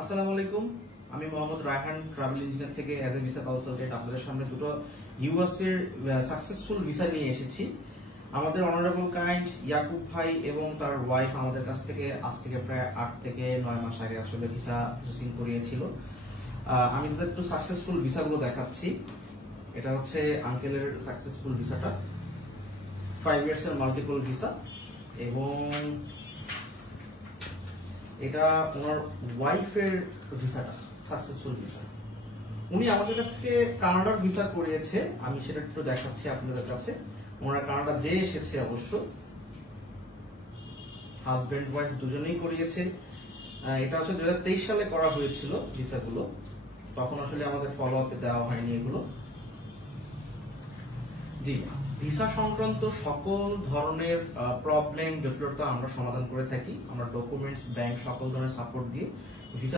আসসালামু আলাইকুম। আমি মোহাম্মদ রায়হান ট্রাভেল ইঞ্জিনিয়ার থেকে অ্যাজ এ ভিসা কনসালটেন্ট আপনাদের সামনে দুটো ইউএস এর সাকসেসফুল ভিসা নিয়ে এসেছি। আমাদের অনারেবল ক্লায়েন্ট ইয়াকুব ভাই এবং তার ওয়াইফ আমাদের কাছ থেকে আজ থেকে প্রায় 8 থেকে 9 মাস আগে আসলে ভিসা প্রসেসিং করিয়েছিল। আমি তাদের একটু সাকসেসফুল ভিসাগুলো দেখাচ্ছি। এটা হচ্ছে আঙ্কেলের সাকসেসফুল ভিসাটা, 5 ইয়ার্স এর মাল্টিপল ভিসা, এবং এটা ওনার ওয়াইফের ভিসাটা সাকসেসফুল ভিসা। উনি আমাদের কাছ থেকে কানাডার ভিসা করিয়েছে, আমি সেটা একটু দেখাচ্ছি আপনাদের কাছে। ওনারা কানাডা যে এসেছে, অবশ্য হাজবেন্ড ওয়াইফ দুজনেই করিয়েছে। এটা হচ্ছে 2023 সালে করা হয়েছিল ভিসাগুলো, তখন আসলে আমাদের ফলো আপে দেওয়া হয়নি এগুলো। জি, ভিসা সংক্রান্ত সকল ধরনের প্রবলেম জটিলতা আমরা সমাধান করে থাকি। আমরা ডকুমেন্টস, ব্যাংক সকল ধরনের সাপোর্ট দিয়ে ভিসা